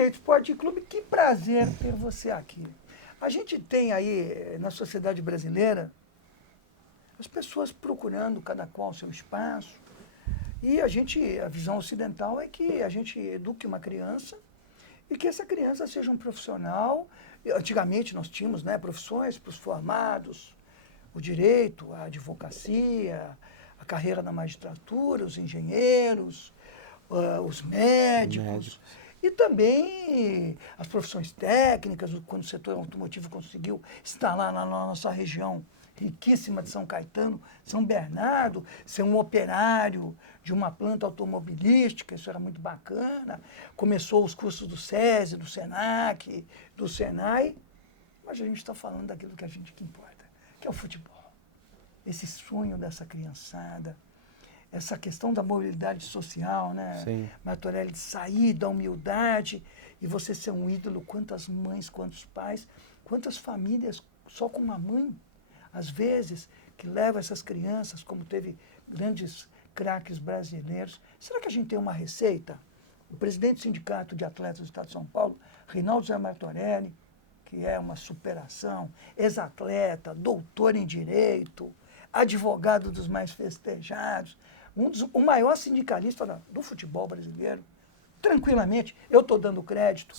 Direito Esporte Clube, que prazer ter você aqui. A gente tem aí, na sociedade brasileira, as pessoas procurando cada qual o seu espaço. E a visão ocidental é que a gente eduque uma criança e que essa criança seja um profissional. Antigamente nós tínhamos, né, profissões para os formados, o direito, a advocacia, a carreira na magistratura, os engenheiros, os médicos. E também as profissões técnicas, quando o setor automotivo conseguiu instalar na nossa região riquíssima de São Caetano, São Bernardo, ser um operário de uma planta automobilística, isso era muito bacana. Começou os cursos do SESI, do SENAC, do SENAI, mas a gente está falando daquilo que a gente que importa, que é o futebol. Esse sonho dessa criançada, essa questão da mobilidade social, né, Martorelli, de sair da humildade e você ser um ídolo, quantas mães, quantos pais, quantas famílias só com uma mãe, às vezes, que leva essas crianças, como teve grandes craques brasileiros. Será que a gente tem uma receita? O presidente do Sindicato de Atletas do Estado de São Paulo, Reinaldo Zé Martorelli, que é uma superação, ex-atleta, doutor em Direito, advogado dos mais festejados, o maior sindicalista do futebol brasileiro, tranquilamente, eu estou dando crédito,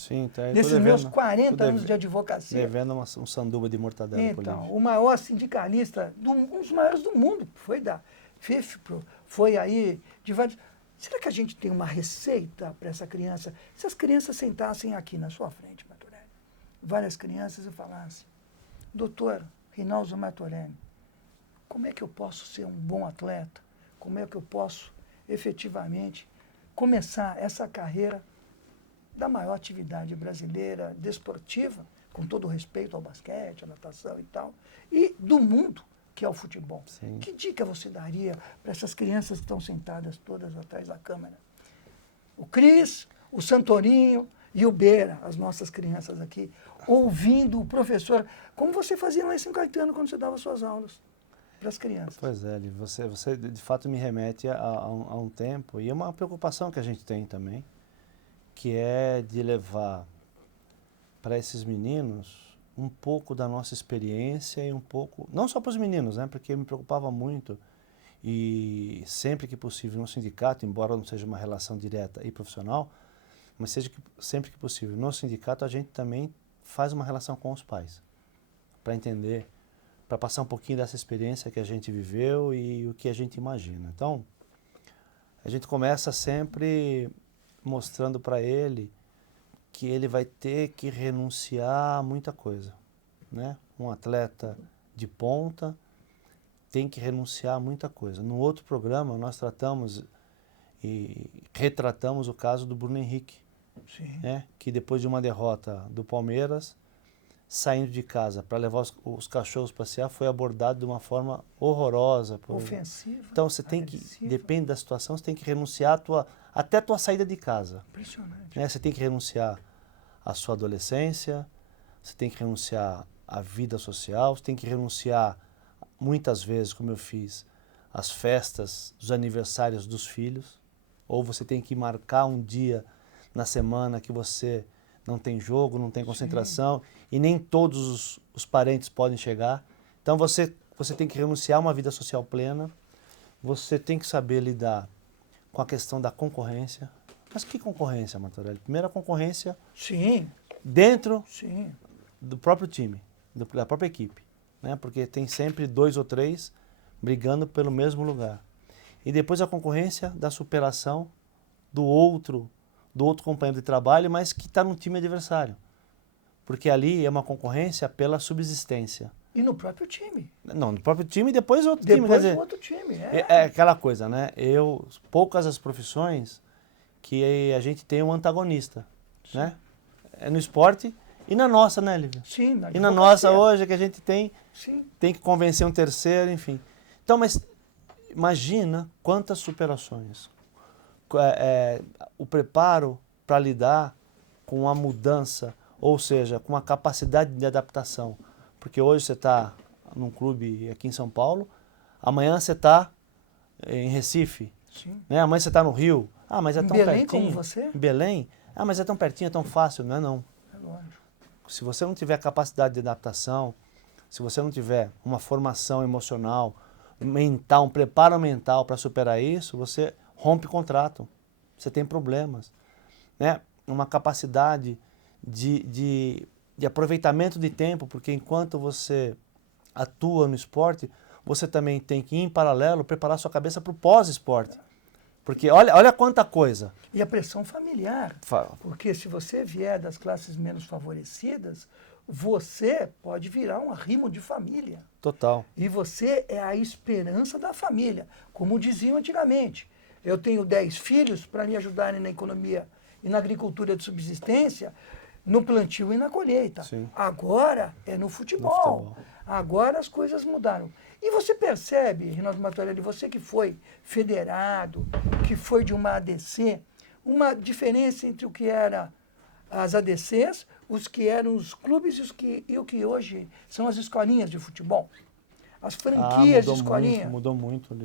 nesses meus 40 anos de advocacia. Devendo um sanduba de mortadela. Então, o maior sindicalista, um dos maiores do mundo, foi da FIFPRO, foi aí de vários... Será que a gente tem uma receita para essa criança? Se as crianças sentassem aqui na sua frente, Martorelli, várias crianças, e falassem, doutor Reinaldo Martorelli, como é que eu posso ser um bom atleta? Como é que eu posso, efetivamente, começar essa carreira da maior atividade brasileira desportiva, com todo o respeito ao basquete, à natação e tal, e do mundo, que é o futebol. Sim. Que dica você daria para essas crianças que estão sentadas todas atrás da câmera? O Cris, o Santorinho e o Beira, as nossas crianças aqui, ouvindo o professor, como você fazia lá em São Caetano quando você dava suas aulas para as crianças. Pois é, você de fato me remete a um tempo, e é uma preocupação que a gente tem também, que é de levar para esses meninos um pouco da nossa experiência e um pouco, não só para os meninos, né, porque me preocupava muito, e sempre que possível no sindicato, embora não seja uma relação direta e profissional, mas sempre que possível no sindicato a gente também faz uma relação com os pais, para entender, para passar um pouquinho dessa experiência que a gente viveu e o que a gente imagina. Então, a gente começa sempre mostrando para ele que ele vai ter que renunciar a muita coisa, né? Um atleta de ponta tem que renunciar a muita coisa. No outro programa, nós tratamos e retratamos o caso do Bruno Henrique, né? Que depois de uma derrota do Palmeiras, saindo de casa para levar os cachorros passear, foi abordado de uma forma horrorosa. Ofensiva. Então você tem que, depende da situação, você tem que renunciar até a tua saída de casa. Impressionante. Né? Você tem que renunciar à sua adolescência, você tem que renunciar à vida social, você tem que renunciar, muitas vezes, como eu fiz, às festas, os aniversários dos filhos, ou você tem que marcar um dia na semana que você não tem jogo, não tem concentração, e nem todos os parentes podem chegar. Então você tem que renunciar a uma vida social plena, você tem que saber lidar com a questão da concorrência. Mas que concorrência, Martorelli? Primeiro a concorrência dentro do próprio time, da própria equipe, né? Porque tem sempre 2 ou 3 brigando pelo mesmo lugar. E depois a concorrência da superação do outro companheiro de trabalho, mas que está no time adversário. Porque ali é uma concorrência pela subsistência. E no próprio time. Não, no próprio time e depois outro time. Depois outro time, é aquela coisa, né? Poucas as profissões que a gente tem um antagonista, né? É no esporte e na nossa, né, Lívia? Sim, na E na nossa hoje, que a gente tem que convencer um terceiro, enfim. Então, mas imagina quantas superações. O preparo para lidar com a mudança, ou seja, com a capacidade de adaptação. Porque hoje você está num clube aqui em São Paulo, amanhã você está em Recife, né? Amanhã você está no Rio, mas é tão pertinho. Em Belém como você? Em Belém, Ah, mas é tão pertinho, é tão fácil. Não é não. É lógico. Se você não tiver capacidade de adaptação, se você não tiver uma formação emocional, mental, um preparo mental para superar isso, você rompe contrato, você tem problemas, né? Uma capacidade de aproveitamento de tempo, porque enquanto você atua no esporte, você também tem que, em paralelo, preparar sua cabeça para o pós-esporte. Porque olha quanta coisa. E a pressão familiar, porque se você vier das classes menos favorecidas, você pode virar um arrimo de família. Total. E você é a esperança da família. Como diziam antigamente, eu tenho 10 filhos para me ajudarem na economia e na agricultura de subsistência, no plantio e na colheita. Sim. Agora é no futebol. Agora as coisas mudaram. E você percebe, Rinaldo Matorelli, você que foi federado, que foi de uma ADC, uma diferença entre o que era as ADCs, os que eram os clubes e o que hoje são as escolinhas de futebol. As franquias de escolinha. Mudou muito.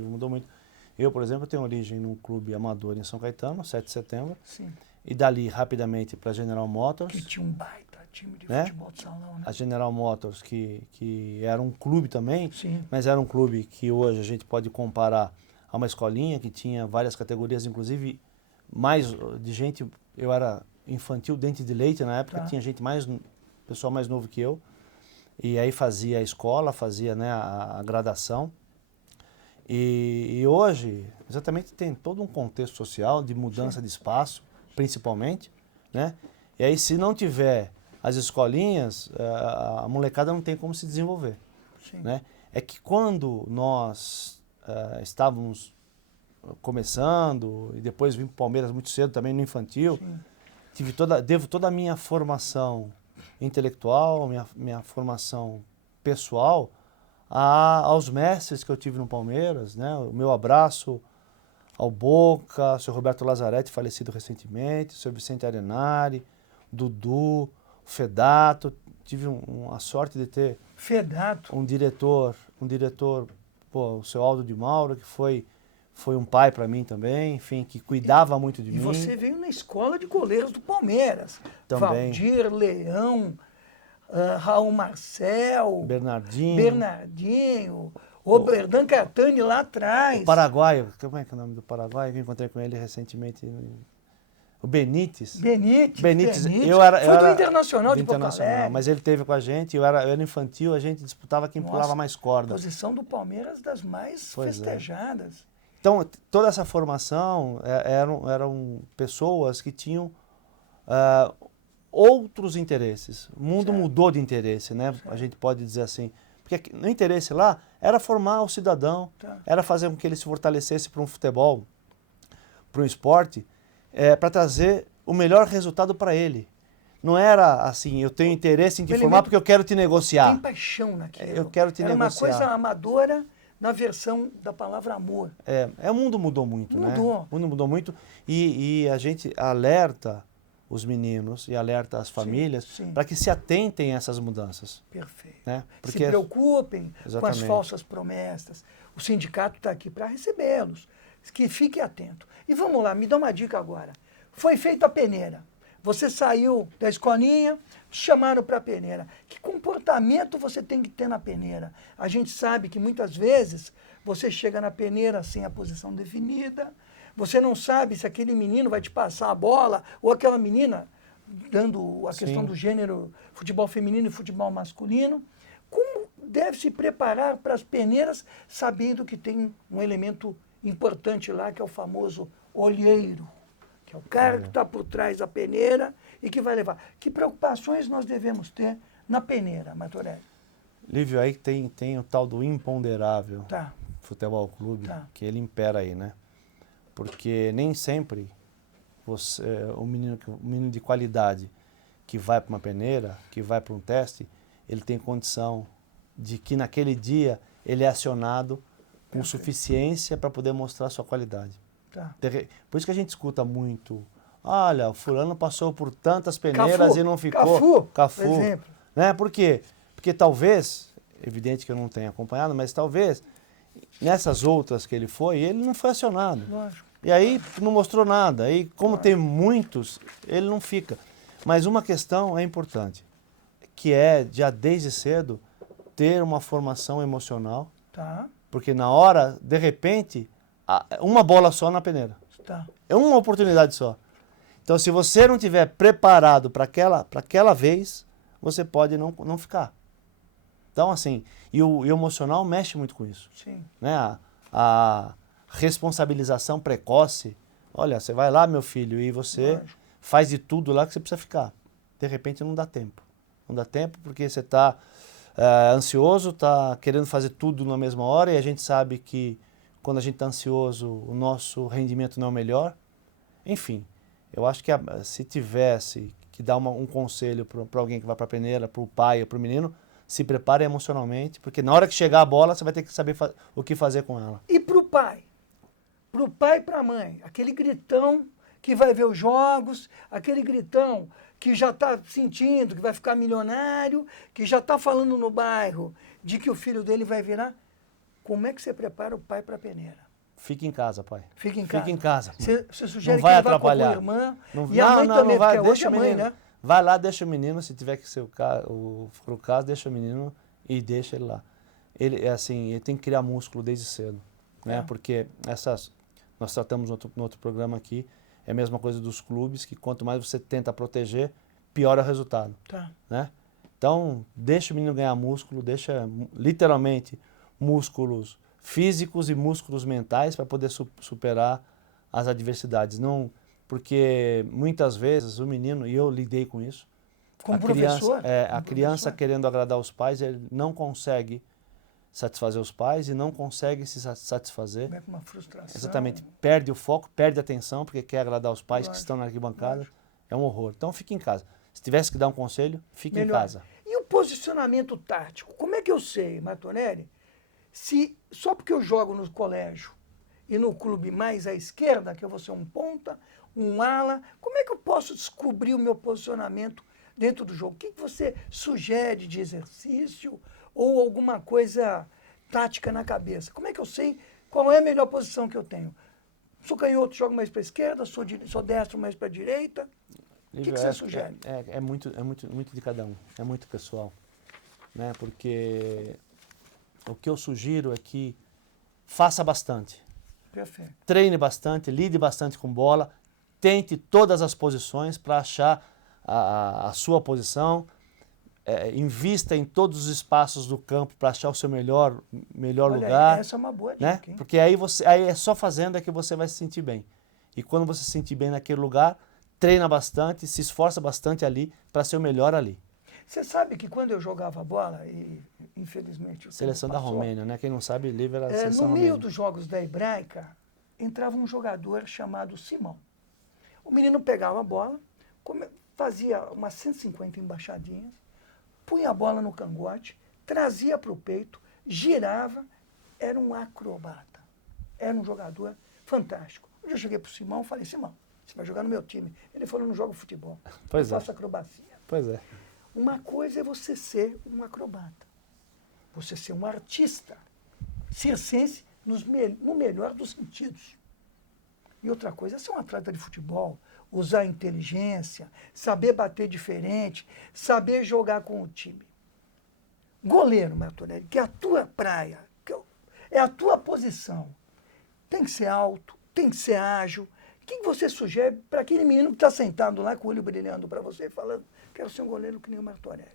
Eu, por exemplo, tenho origem num clube amador em São Caetano, 7 de setembro. Sim. E dali, rapidamente, para a General Motors. Que tinha um baita time de futebol de salão, né? A General Motors, que era um clube também, Sim. mas era um clube que hoje a gente pode comparar a uma escolinha, que tinha várias categorias, inclusive mais de gente. Eu era infantil, dente de leite na época, tinha gente pessoal mais novo que eu. E aí fazia a escola, fazia, né, a gradação. E hoje, exatamente, tem todo um contexto social de mudança de espaço, principalmente, né? E aí, se não tiver as escolinhas, a molecada não tem como se desenvolver, né? É que quando nós estávamos começando, e depois vim para o Palmeiras muito cedo também no infantil, devo toda a minha formação intelectual, minha formação pessoal, aos mestres que eu tive no Palmeiras, né? O meu abraço ao Boca, ao seu Roberto Lazzaretti, falecido recentemente, o seu Vicente Arenari, Dudu, o Fedato. Tive a sorte de ter um diretor, o seu Aldo de Mauro, que foi um pai para mim também, enfim, que cuidava muito de mim. E você veio na escola de goleiros do Palmeiras. Também. Valdir, Leão, Raul Marcel, Bernardinho, Oberdan Catani lá atrás. O paraguaio, como é que é o nome do paraguaio? Eu encontrei com ele recentemente. O Benítez. Benítez. Eu era do Internacional de Porto Alegre. Mas ele esteve com a gente, eu era infantil, a gente disputava quem pulava mais corda. A posição do Palmeiras das mais festejadas. Então, toda essa formação eram pessoas que tinham outros interesses. O mundo mudou de interesse, né? A gente pode dizer assim. Porque no interesse lá era formar o cidadão, era fazer com que ele se fortalecesse para um futebol, para um esporte, para trazer o melhor resultado para ele. Não era assim, eu tenho interesse em te formar porque eu quero te negociar. Tem paixão naquilo. Eu quero te negociar. Era uma coisa amadora na versão da palavra amor. O mundo mudou muito, né? Mudou. O mundo mudou muito e a gente alerta os meninos e alerta as famílias para que se atentem a essas mudanças. Perfeito. Né? Porque se preocupem com as falsas promessas. O sindicato está aqui para recebê-los. Que fique atento. E vamos lá, me dá uma dica agora. Foi feita a peneira. Você saiu da escolinha, chamaram para a peneira. Que comportamento você tem que ter na peneira? A gente sabe que muitas vezes você chega na peneira sem a posição definida, você não sabe se aquele menino vai te passar a bola ou aquela menina, dando a questão do gênero, futebol feminino e futebol masculino. Como deve se preparar para as peneiras, sabendo que tem um elemento importante lá, que é o famoso olheiro, que é o cara que está por trás da peneira e que vai levar. Que preocupações nós devemos ter na peneira, Matorelli? Lívio, aí tem o tal do imponderável futebol clube, que ele impera aí, né? Porque nem sempre o menino de qualidade que vai para uma peneira, que vai para um teste, ele tem condição de que naquele dia ele é acionado com suficiência para poder mostrar a sua qualidade. Por isso que a gente escuta muito, olha, o fulano passou por tantas peneiras e não ficou. Cafu, por exemplo. Né? Por quê? Porque talvez, evidente que eu não tenha acompanhado, mas talvez nessas outras que ele não foi acionado. Lógico. E aí não mostrou nada. Aí, como tem muitos, ele não fica. Mas uma questão é importante, que é, já desde cedo, ter uma formação emocional, Tá, porque na hora, de repente, uma bola só na peneira. tá. É uma oportunidade só. Então, se você não estiver preparado para aquela vez, você pode não ficar. Então, assim, e o emocional mexe muito com isso. Sim. Né? A responsabilização precoce. Olha, você vai lá, meu filho, e você Lógico. faz de tudo lá que você precisa ficar. De repente não dá tempo. Não dá tempo porque você está ansioso, está querendo fazer tudo na mesma hora, e a gente sabe que quando a gente está ansioso, o nosso rendimento não é o melhor. Enfim, eu acho que se tivesse que dar um conselho para alguém que vai para a peneira, para o pai ou para o menino, se prepare emocionalmente, porque na hora que chegar a bola, você vai ter que saber o que fazer com ela. E para o pai? Para o pai e para a mãe, aquele gritão que vai ver os jogos, aquele gritão que já está sentindo que vai ficar milionário, que já está falando no bairro de que o filho dele vai virar. Como é que você prepara o pai para a peneira? Fique em casa, pai. Fica em casa. Fique em casa. Você sugere Não vai que ele vá com a atrapalhar. irmã Não, e a mãe também, vai, porque hoje deixa é o mãe, menino. né? Vai lá, deixa o menino, se tiver que ser for o caso, deixa o menino e deixa ele lá. Ele, assim, ele tem que criar músculo desde cedo, né? É. Porque nós tratamos no outro programa aqui, é a mesma coisa dos clubes, que quanto mais você tenta proteger, pior é o resultado, Tá. né? Então, deixa o menino ganhar músculo, deixa literalmente músculos físicos e músculos mentais para poder superar as adversidades. Não, porque muitas vezes o menino, e eu lidei com isso, Como a professor? criança querendo agradar os pais, ele não consegue satisfazer os pais e não consegue se satisfazer. Como é que uma frustração. Exatamente, perde o foco, perde a atenção, porque quer agradar os pais que Lógico, estão na arquibancada. lógico. É um horror. Então fique em casa. Se tivesse que dar um conselho, fique Melhor. em casa. E o posicionamento tático? Como é que eu sei, Martonelli, se só porque eu jogo no colégio e no clube mais à esquerda, que eu vou ser um ponta, um ala, como é que eu posso descobrir o meu posicionamento dentro do jogo? O que você sugere de exercício ou alguma coisa tática na cabeça? Como é que eu sei qual é a melhor posição que eu tenho? Sou canhoto, jogo mais para a esquerda, sou destro, mais para a direita. O que você sugere? É muito de cada um, é muito pessoal, né? Porque o que eu sugiro é que faça bastante, Perfeito. treine bastante, lide bastante com bola, tente todas as posições para achar a sua posição, invista em todos os espaços do campo para achar o seu melhor Olha, lugar, essa é uma boa né? dica, hein? Porque aí é só fazendo é que você vai se sentir bem. E quando você se sentir bem naquele lugar, treina bastante, se esforça bastante ali para ser o melhor ali. Você sabe que quando eu jogava bola, e infelizmente o tempo Seleção da passou, Romênia, né? Quem não sabe, livre era a no seleção meio romênia. dos jogos da Hebraica, entrava um jogador chamado Simão. O menino pegava a bola, fazia umas 150 embaixadinhas, punha a bola no cangote, trazia para o peito, girava, era um acrobata. Era um jogador fantástico. Um dia eu cheguei para o Simão e falei, Simão, você vai jogar no meu time. Ele falou, não jogo futebol, Pois eu é. faço acrobacia. Pois é. Uma coisa é você ser um acrobata, você ser um artista, circense no melhor dos sentidos. E outra coisa é ser um atleta de futebol, usar a inteligência, saber bater diferente, saber jogar com o time. Goleiro, Martonelli, que é a tua praia, é a tua posição. Tem que ser alto, tem que ser ágil. O que você sugere para aquele menino que está sentado lá com o olho brilhando para você, falando, quero ser um goleiro que nem o Martonelli?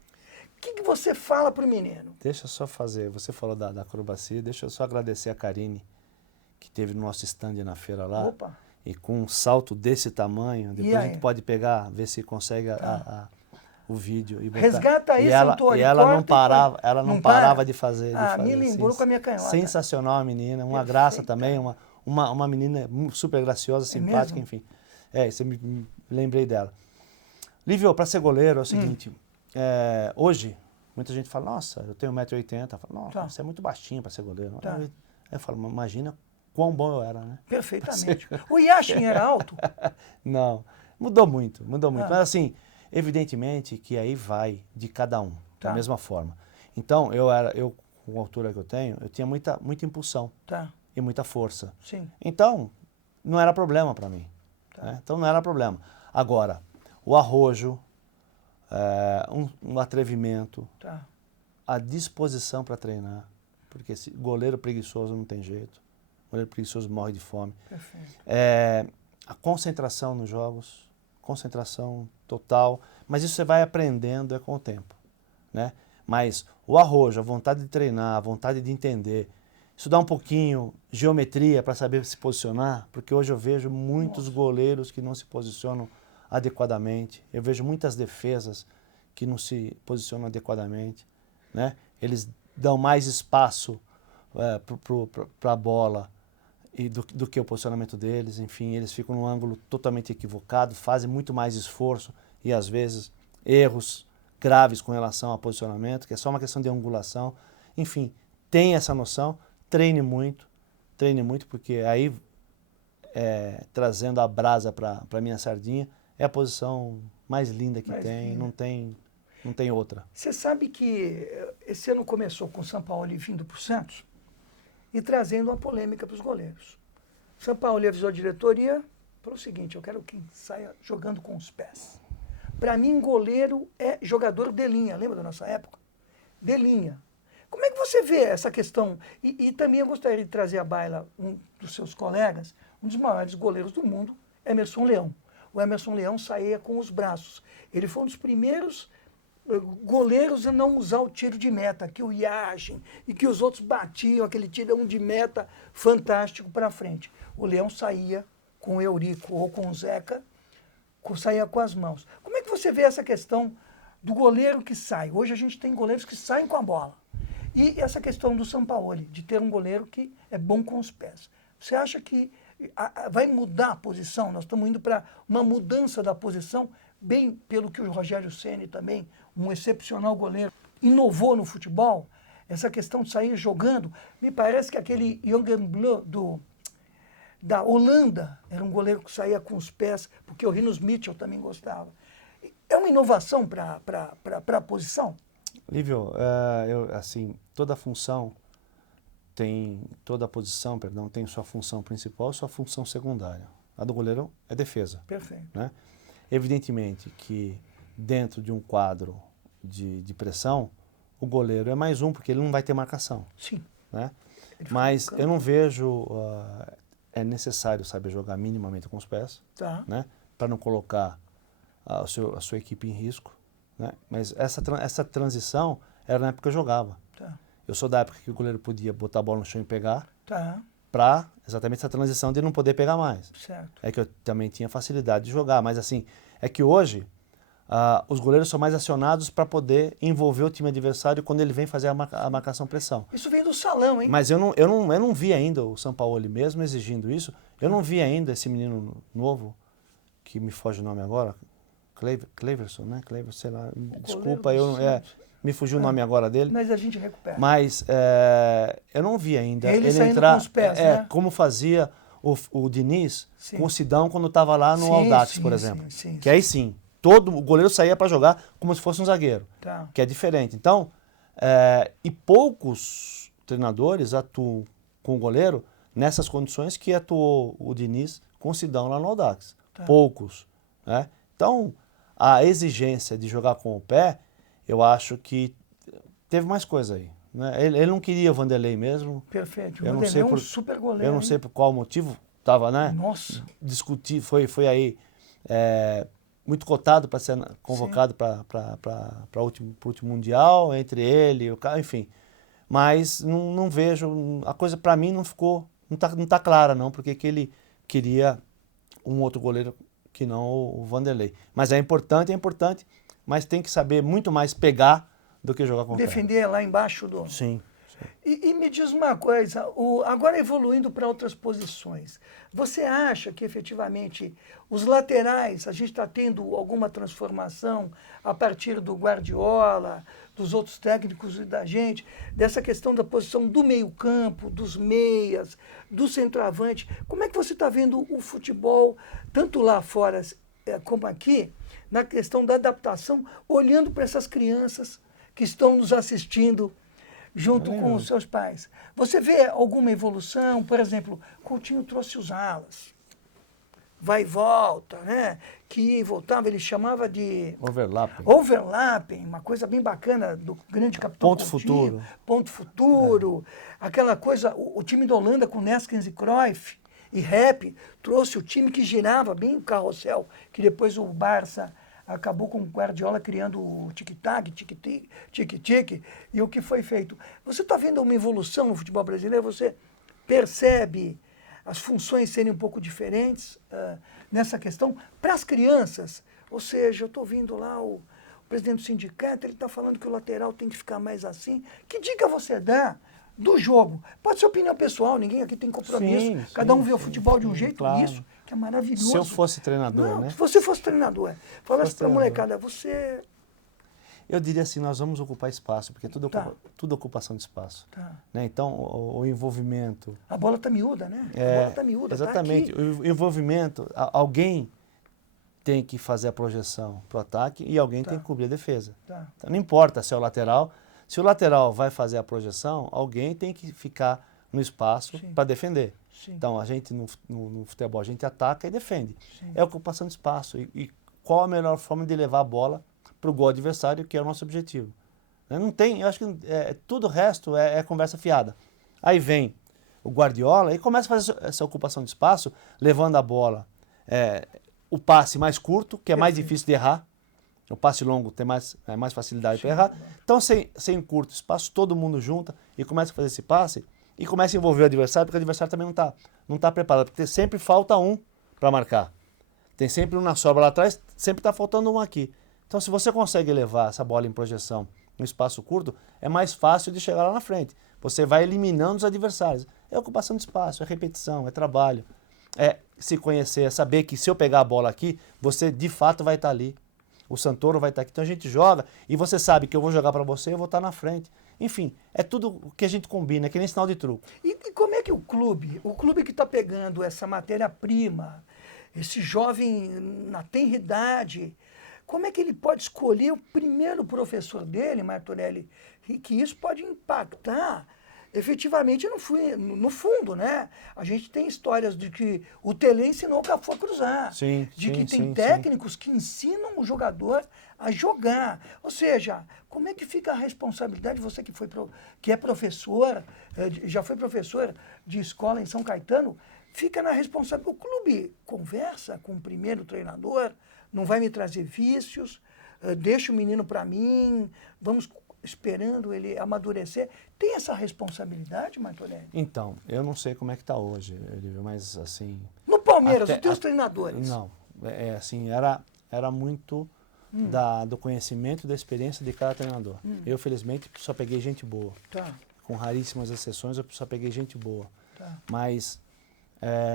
O que você fala para o menino? Deixa eu só fazer, você falou da acrobacia, deixa eu só agradecer a Karine, que teve no nosso stand na feira lá. Opa! E com um salto desse tamanho, depois a gente pode pegar, ver se consegue o vídeo e botar. Resgata isso, Antônio. E ela não parava, não parava para? de fazer. Me lembrou com a minha canhota. Sensacional a menina, uma Perfeita. graça também, uma menina super graciosa, simpática, mesmo? enfim. Você me lembrei dela. Lívio, para ser goleiro é o seguinte, hoje muita gente fala, nossa, eu tenho 1,80 m, nossa, você é muito baixinho para ser goleiro. Tá. Aí eu falo, imagina quão bom eu era, né? Perfeitamente. O Yashin era alto? Não, mudou muito. Mas assim, evidentemente que aí vai de cada um, da mesma forma. Então, eu com a altura que eu tenho, eu tinha muita impulsão Tá. e muita força. Sim. Então, não era problema para mim. Tá. Né? Então não era problema. Agora, o arrojo, um atrevimento, Tá. a disposição para treinar, porque esse goleiro preguiçoso não tem jeito. Goleiro preguiçoso morre de fome. Perfeito. A concentração nos jogos, concentração total, mas isso você vai aprendendo com o tempo, né? Mas o arrojo, a vontade de treinar, a vontade de entender, estudar um pouquinho geometria para saber se posicionar, porque hoje eu vejo muitos goleiros que não se posicionam adequadamente, eu vejo muitas defesas que não se posicionam adequadamente, né? Eles dão mais espaço para a bola do que o posicionamento deles, enfim, eles ficam num ângulo totalmente equivocado, fazem muito mais esforço e às vezes erros graves com relação ao posicionamento, que é só uma questão de angulação. Enfim, tenha essa noção, treine muito, porque aí, trazendo a brasa para a minha sardinha, é a posição mais linda que tem, não tem outra. Você sabe que esse ano começou com o Sampaoli vindo para o Santos e trazendo uma polêmica para os goleiros. O Sampaoli avisou a diretoria para o seguinte: eu quero que saia jogando com os pés. Para mim, goleiro é jogador de linha. Lembra da nossa época? De linha. Como é que você vê essa questão? E também eu gostaria de trazer à baila um dos seus colegas, um dos maiores goleiros do mundo, Emerson Leão. O Emerson Leão saía com os braços. Ele foi um dos primeiros goleiros a não usar o tiro de meta, que o Yashin e que os outros batiam, aquele tirão de meta fantástico para frente. O Leão saía com o Eurico ou com o Zeca, saía com as mãos. Como é que você vê essa questão do goleiro que sai? Hoje a gente tem goleiros que saem com a bola. E essa questão do Sampaoli, de ter um goleiro que é bom com os pés. Você acha que vai mudar a posição? Nós estamos indo para uma mudança da posição, bem pelo que o Rogério Ceni também, um excepcional goleiro, inovou no futebol. Essa questão de sair jogando, me parece que aquele Jürgen Bleu da Holanda era um goleiro que saía com os pés, porque o Rinus Michel também gostava. É uma inovação para a posição? Lívio, assim, toda posição, tem sua função principal e sua função secundária. A do goleiro é defesa. Perfeito. Né? Evidentemente que dentro de um quadro de pressão, o goleiro é mais um, porque ele não vai ter marcação. Sim. Né? Mas eu não vejo... é necessário saber jogar minimamente com os pés, tá, né? Para não colocar a sua equipe em risco. Né? Mas essa transição era na época que eu jogava. Tá. Eu sou da época que o goleiro podia botar a bola no chão e pegar, tá, para exatamente essa transição de não poder pegar mais. certo. É que eu também tinha facilidade de jogar, mas assim, é que hoje os goleiros são mais acionados para poder envolver o time adversário quando ele vem fazer a marcação-pressão. Isso vem do salão, hein? Mas eu não vi ainda o Sampaoli mesmo exigindo isso. Eu não vi ainda esse menino novo, que me foge o nome agora, Cleverson, né? Cleverson, sei lá, desculpa, me fugiu o nome agora dele. Mas a gente recupera. Mas eu não vi ainda Ele entrar com os pés, né? como fazia o Diniz Sim. com o Sidão quando estava lá no Audax, por exemplo. Sim, que aí sim, o goleiro saía para jogar como se fosse um zagueiro, tá, que é diferente. Então, e poucos treinadores atuam com o goleiro nessas condições que atuou o Diniz com o Sidão lá no Audax. tá. Poucos. Né? Então, a exigência de jogar com o pé, eu acho que teve mais coisa aí. Né? Ele não queria o Vanderlei mesmo. Perfeito. O Eu não Vanderlei sei é um por- super goleiro. Eu não hein? sei por qual motivo estava, né? Nossa. Discutir, foi aí muito cotado para ser convocado para o último Mundial, entre ele e o cara, enfim. Mas não vejo, a coisa para mim não ficou, não tá clara não, porque que ele queria um outro goleiro que não o Vanderlei. Mas é importante, mas tem que saber muito mais pegar do que jogar com o pé. Defender lá embaixo do... Sim. E me diz uma coisa, agora evoluindo para outras posições, você acha que efetivamente os laterais, a gente está tendo alguma transformação a partir do Guardiola, dos outros técnicos e da gente, dessa questão da posição do meio-campo, dos meias, do centroavante? Como é que você está vendo o futebol, tanto lá fora como aqui, na questão da adaptação, olhando para essas crianças que estão nos assistindo junto com os seus pais? Você vê alguma evolução? Por exemplo, Coutinho trouxe os alas. vai e volta, né? Que ia e voltava, ele chamava de Overlap. overlapping, uma coisa bem bacana do grande capitão Ponto Coutinho, futuro. ponto futuro, aquela coisa, o time da Holanda com Neskens e Cruyff e Rep trouxe o time que girava bem o carrossel, que depois o Barça acabou com o Guardiola criando o tic-tac, tic-tic, e o que foi feito. Você está vendo uma evolução no futebol brasileiro? Você percebe as funções serem um pouco diferentes nessa questão para as crianças? Ou seja, eu estou ouvindo lá o presidente do sindicato, ele está falando que o lateral tem que ficar mais assim. Que dica você dá do jogo? Pode ser opinião pessoal, ninguém aqui tem compromisso. Sim, Cada um sim, vê o sim, futebol de um sim, jeito, claro. isso que é maravilhoso. Se eu fosse treinador, Não, né? se você fosse treinador, falasse para a treinador. molecada, você... Eu diria assim, nós vamos ocupar espaço, porque tudo, Tá. tudo é ocupação de espaço. Tá. Né? Então, o envolvimento... A bola tá miúda, né? A bola tá miúda, Exatamente. tá aqui. O envolvimento, alguém tem que fazer a projeção para o ataque e alguém Tá. tem que cobrir a defesa. Tá. Então, não importa se é o lateral. Se o lateral vai fazer a projeção, alguém tem que ficar no espaço Sim. para defender. Sim. Então, a gente no futebol, a gente ataca e defende. Sim. É ocupação de espaço. E qual a melhor forma de levar a bola para o gol adversário, que é o nosso objetivo. Não tem, eu acho que tudo o resto é conversa fiada. Aí vem o Guardiola e começa a fazer essa ocupação de espaço, levando a bola, o passe mais curto, que é mais difícil de errar. O passe longo tem mais facilidade para errar. Então, sem curto espaço, todo mundo junta e começa a fazer esse passe e começa a envolver o adversário, porque o adversário também não tá preparado, porque sempre falta um para marcar. Tem sempre um na sobra lá atrás, sempre está faltando um aqui. Então, se você consegue levar essa bola em projeção no espaço curto, é mais fácil de chegar lá na frente. Você vai eliminando os adversários. É ocupação de espaço, é repetição, é trabalho. É se conhecer, é saber que se eu pegar a bola aqui, você de fato vai estar ali. O Santoro vai estar aqui. Então a gente joga e você sabe que eu vou jogar para você e eu vou estar na frente. Enfim, é tudo o que a gente combina, é que nem sinal de truco. E como é que o clube que está pegando essa matéria-prima, esse jovem na tenra idade, como é que ele pode escolher o primeiro professor dele, Martorelli, e que isso pode impactar efetivamente no fundo, né? A gente tem histórias de que o Tele ensinou o Cafu a cruzar, Sim, de sim, que tem sim, técnicos que ensinam o jogador a jogar. Ou seja, como é que fica a responsabilidade, você que é professor, já foi professor de escola em São Caetano, fica na responsabilidade. O clube conversa com o primeiro treinador, não vai me trazer vícios, deixa o menino para mim, vamos esperando ele amadurecer. Tem essa responsabilidade, Martorelli? Então, eu não sei como é que está hoje, mas assim... No Palmeiras, os teus treinadores. Não, assim, era muito do conhecimento e da experiência de cada treinador. Eu, felizmente, só peguei gente boa. Tá. Com raríssimas exceções, eu só peguei gente boa. Tá. Mas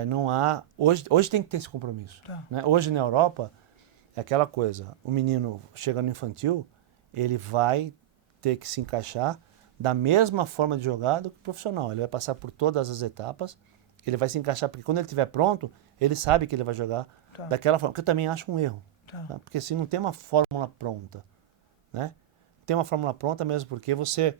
não há... Hoje tem que ter esse compromisso. Tá. Né? Hoje, na Europa, é aquela coisa, o menino chega no infantil, ele vai ter que se encaixar da mesma forma de jogar do que o profissional. Ele vai passar por todas as etapas, ele vai se encaixar, porque quando ele estiver pronto, ele sabe que ele vai jogar daquela forma, que eu também acho um erro. Tá? Porque se não tem uma fórmula pronta, né? Tem uma fórmula pronta mesmo porque você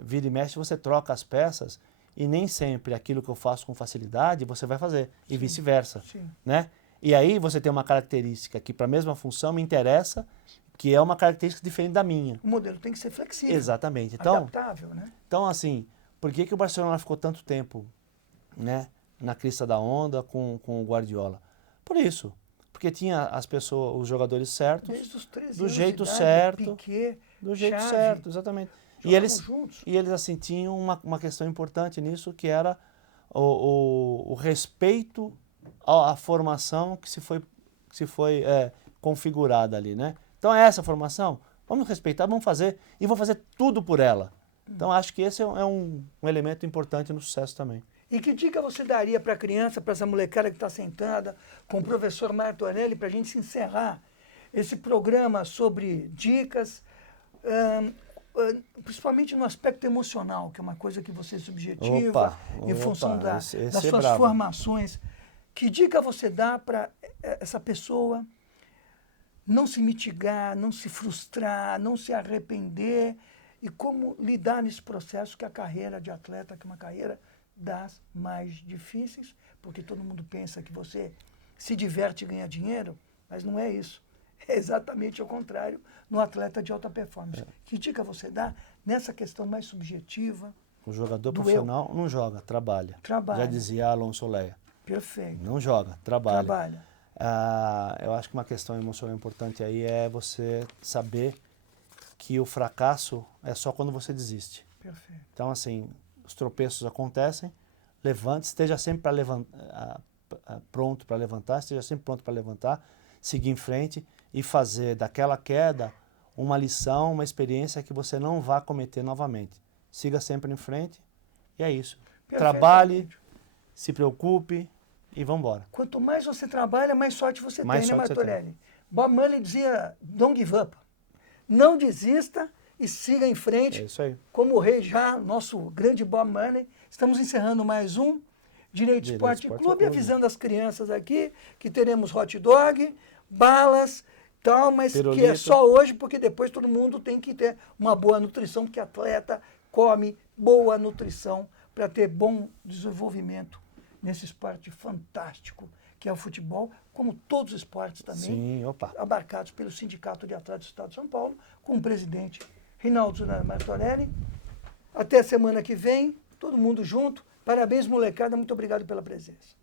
vira e mexe, você troca as peças e nem sempre aquilo que eu faço com facilidade você vai fazer, e vice-versa, né? E aí você tem uma característica que para a mesma função me interessa, que é uma característica diferente da minha. O modelo tem que ser flexível. Exatamente. Então, adaptável, né? Então, assim, por que o Barcelona ficou tanto tempo, né, na crista da onda com o Guardiola? Por isso. Porque tinha as pessoas, os jogadores certos, Desde os 13 do anos jeito de idade, certo, Piquet, do jeito Xavi, certo, exatamente. juntos. E eles assim tinham uma questão importante nisso, que era o respeito à formação que se foi configurada ali, né? Então é essa formação, vamos respeitar, vamos fazer, e vou fazer tudo por ela. Então acho que esse é um elemento importante no sucesso também. E que dica você daria para a criança, para essa molecada que está sentada, com o professor Martorelli, para a gente se encerrar esse programa sobre dicas, principalmente no aspecto emocional, que é uma coisa que você subjetiva, em função das suas formações. Que dica você dá para essa pessoa não se mitigar, não se frustrar, não se arrepender, e como lidar nesse processo que é a carreira de atleta, que é uma carreira das mais difíceis, porque todo mundo pensa que você se diverte e ganha dinheiro, mas não é isso. É exatamente o contrário no atleta de alta performance. Que dica você dá nessa questão mais subjetiva? O jogador do profissional não joga, trabalha. Trabalha. Já dizia Alonso Leia. Perfeito. Não joga, trabalha. Trabalha. Eu acho que uma questão emocional importante aí é você saber que o fracasso é só quando você desiste. Perfeito. Então, assim, os tropeços acontecem, levante, esteja sempre pronto para levantar, esteja sempre pronto para levantar, seguir em frente e fazer daquela queda uma lição, uma experiência que você não vá cometer novamente. Siga sempre em frente e é isso. Trabalhe, se preocupe e vamos embora. Quanto mais você trabalha, mais sorte você Mais tem, né, sorte você Martorelli? Bob Marley dizia, don't give up. Não desista e siga em frente. É isso aí. Como o rei já, nosso grande Bob Marley. Estamos encerrando mais um Direito Esporte Clube, avisando as crianças aqui que teremos hot dog, balas, tal, mas Pirulito. que é só hoje, porque depois todo mundo tem que ter uma boa nutrição, porque atleta come boa nutrição para ter bom desenvolvimento nesse esporte fantástico que é o futebol, como todos os esportes também, Sim, abarcados pelo Sindicato de Atletas do Estado de São Paulo, com o presidente Reinaldo Martorelli. Até semana que vem, todo mundo junto. Parabéns, molecada, muito obrigado pela presença.